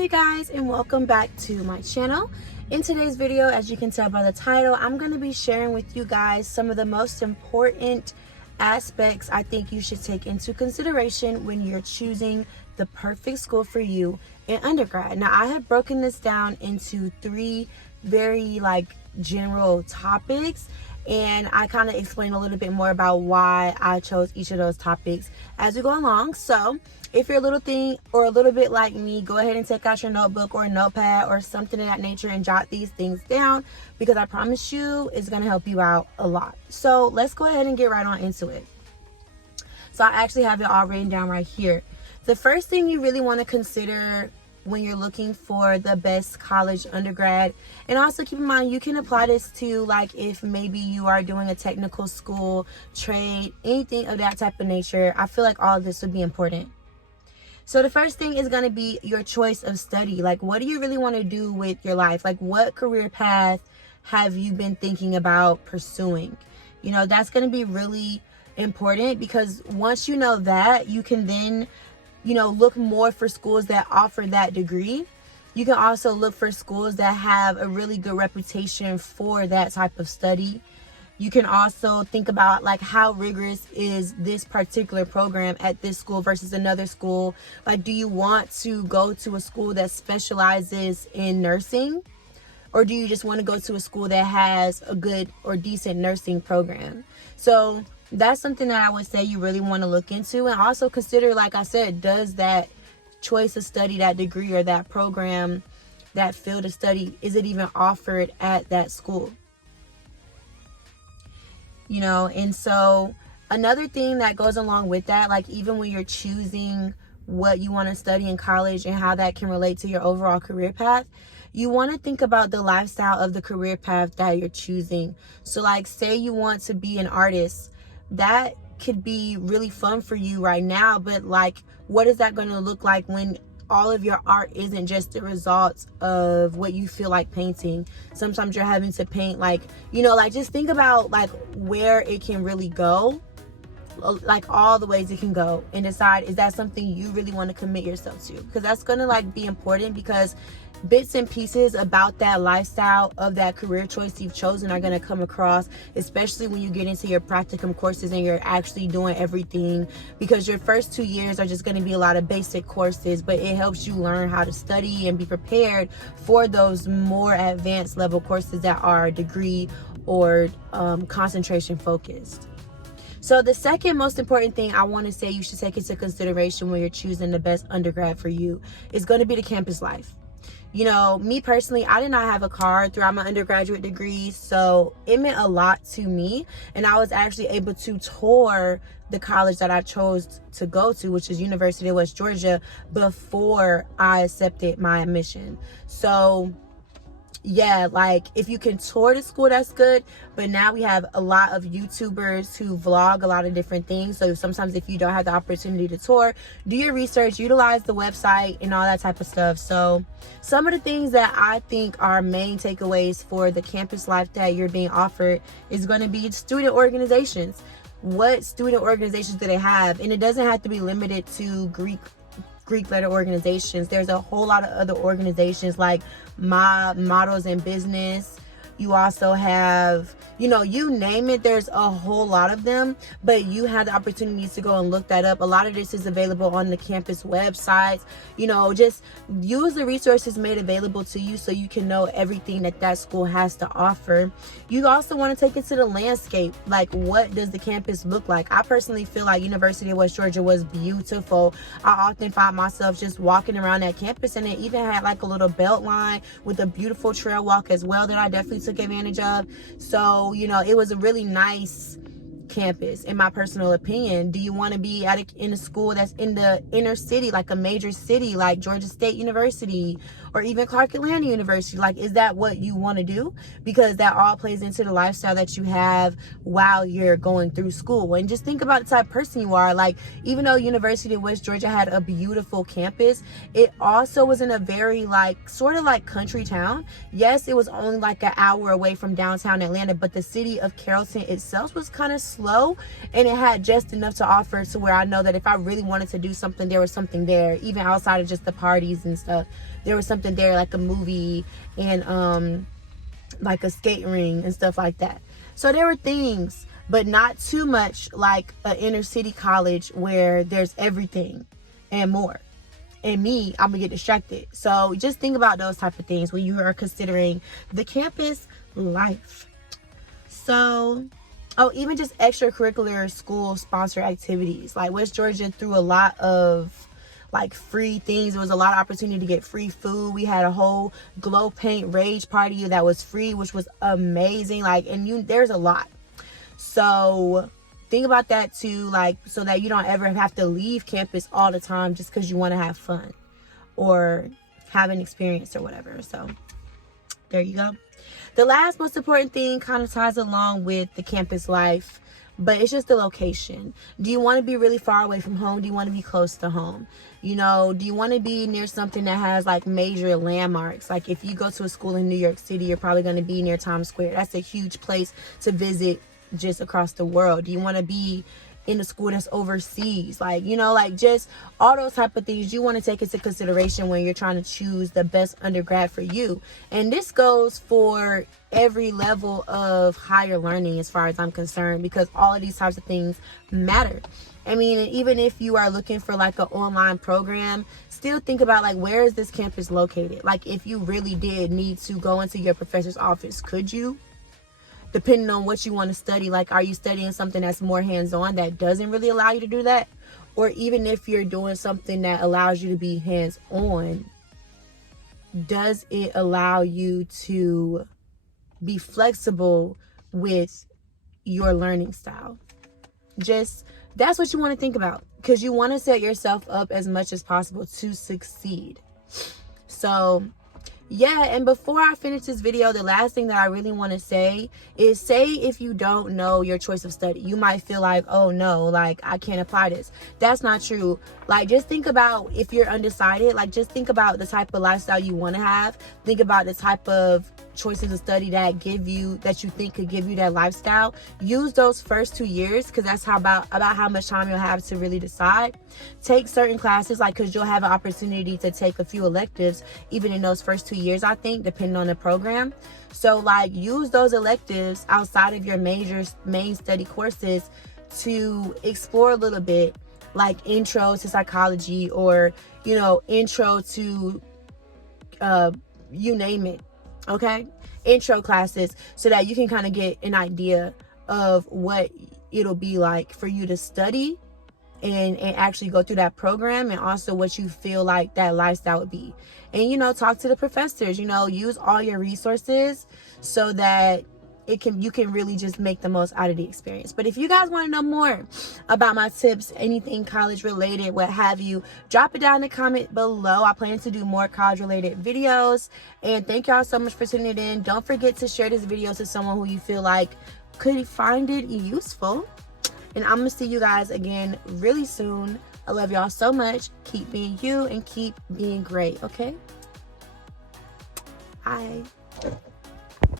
Hi you guys, and welcome back to my channel. In today's video, as you can tell by the title, I'm going to be sharing with you guys some of the most important aspects I think you should take into consideration when you're choosing the perfect school for you in undergrad. Now, I have broken this down into three very general topics, and I kind of explain a little bit more about why I chose each of those topics as we go along. So if you're a little bit like me, go ahead and take out your notebook or a notepad or something of that nature and jot these things down, because I promise you it's going to help you out a lot. So let's go ahead and get right on into it. So I actually have it all written down right here. The first thing you really want to consider when you're looking for the best college undergrad, and also keep in mind you can apply this to if maybe you are doing a technical school, trade, anything of that type of nature. I feel like all of this would be important. So the first thing is going to be your choice of study. What do you really want to do with your life? What career path have you been thinking about pursuing? That's going to be really important, because once you know that, you can then look more for schools that offer that degree. You can also look for schools that have a really good reputation for that type of study. You can also think about how rigorous is this particular program at this school versus another school. Do you want to go to a school that specializes in nursing, or do you just want to go to a school that has a good or decent nursing program? So that's something that I would say you really want to look into, and also consider, like I said, does that choice of study, that degree or that program, that field of study, is it even offered at that school? And so another thing that goes along with that, even when you're choosing what you want to study in college and how that can relate to your overall career path, you want to think about the lifestyle of the career path that you're choosing. So say you want to be an artist, that could be really fun for you right now, but what is that going to look like when all of your art isn't just the result of what you feel like painting? Sometimes you're having to paint just think about where it can really go, all the ways it can go, and decide, is that something you really want to commit yourself to? Because that's going to be important, because bits and pieces about that lifestyle of that career choice you've chosen are going to come across, especially when you get into your practicum courses and you're actually doing everything, because your first 2 years are just going to be a lot of basic courses, but it helps you learn how to study and be prepared for those more advanced level courses that are degree or concentration focused. So the second most important thing I want to say you should take into consideration when you're choosing the best undergrad for you is going to be the campus life. Me personally, I did not have a car throughout my undergraduate degree, so it meant a lot to me, and I was actually able to tour the college that I chose to go to, which is University of West Georgia, before I accepted my admission. So yeah, if you can tour the school, that's good. But now we have a lot of YouTubers who vlog a lot of different things. So sometimes if you don't have the opportunity to tour, do your research, utilize the website and all that type of stuff. So some of the things that I think are main takeaways for the campus life that you're being offered is going to be student organizations. What student organizations do they have? And it doesn't have to be limited to Greek letter organizations. There's a whole lot of other organizations like Models in Business. You also have, you name it, there's a whole lot of them, but you have the opportunity to go and look that up. A lot of this is available on the campus websites. Just use the resources made available to you so you can know everything that school has to offer. You also want to take it to the landscape. What does the campus look like? I personally feel like University of West Georgia was beautiful. I often find myself just walking around that campus, and it even had a little belt line with a beautiful trail walk as well that I definitely took advantage of. So it was a really nice campus, in my personal opinion. Do you want to be in a school that's in the inner city, a major city like Georgia State University or even Clark Atlanta University? Is that what you want to do? Because that all plays into the lifestyle that you have while you're going through school. And just think about the type of person you are. Even though University of West Georgia had a beautiful campus, it also was in a very sort of country town. Yes, it was only an hour away from downtown Atlanta, but the city of Carrollton itself was kind of slow, and it had just enough to offer to where I know that if I really wanted to do something, there was something there, even outside of just the parties and stuff. There was something there, like a movie and like a skate ring and stuff like that. So there were things, but not too much like an inner city college where there's everything and more. And me, I'm gonna get distracted. So just think about those type of things when you are considering the campus life. So, oh, even just extracurricular school sponsored activities. Like West Georgia threw a lot of like free things. There was a lot of opportunity to get free food. We had a whole glow paint rage party that was free, which was amazing. Like, and there's a lot. So think about that too, like, so that you don't ever have to leave campus all the time just because you want to have fun or have an experience or whatever. So there you go. The last most important thing kind of ties along with the campus life, but it's just the location. Do you want to be really far away from home? Do you want to be close to home? You know, do you want to be near something that has like major landmarks? Like if you go to a school in New York City, you're probably going to be near Times Square. That's a huge place to visit just across the world. Do you want to be in a school that's overseas? Like, you know, like just all those type of things you want to take into consideration when you're trying to choose the best undergrad for you. And this goes for every level of higher learning as far as I'm concerned, because all of these types of things matter. I mean, even if you are looking for like an online program, still think about like, where is this campus located? Like if you really did need to go into your professor's office, could you? Depending on what you want to study, like are you studying something that's more hands-on that doesn't really allow you to do that? Or even if you're doing something that allows you to be hands-on, does it allow you to be flexible with your learning style? Just that's what you want to think about, because you want to set yourself up as much as possible to succeed. So yeah, and before I finish this video, the last thing that I really want to say is, say if you don't know your choice of study, you might feel like, oh no, like I can't apply this. That's not true. Like just think about, if you're undecided, like just think about the type of lifestyle you want to have. Think about the type of choices of study that you think could give you that lifestyle. Use those first 2 years, because that's about how much time you'll have to really decide. Take certain classes, like, because you'll have an opportunity to take a few electives even in those first 2 years, I think, depending on the program. So like use those electives outside of your main study courses to explore a little bit, like intro to psychology, or you know, intro to you name it. Okay, intro classes, so that you can kind of get an idea of what it'll be like for you to study and actually go through that program, and also what you feel like that lifestyle would be. And you know, talk to the professors, you know, use all your resources so that you can really just make the most out of the experience. But if you guys want to know more about my tips, anything college related, what have you, drop it down in the comment below. I plan to do more college related videos. And thank y'all so much for tuning in. Don't forget to share this video to someone who you feel like could find it useful. And I'm gonna see you guys again really soon. I love y'all so much. Keep being you and keep being great, okay? Bye.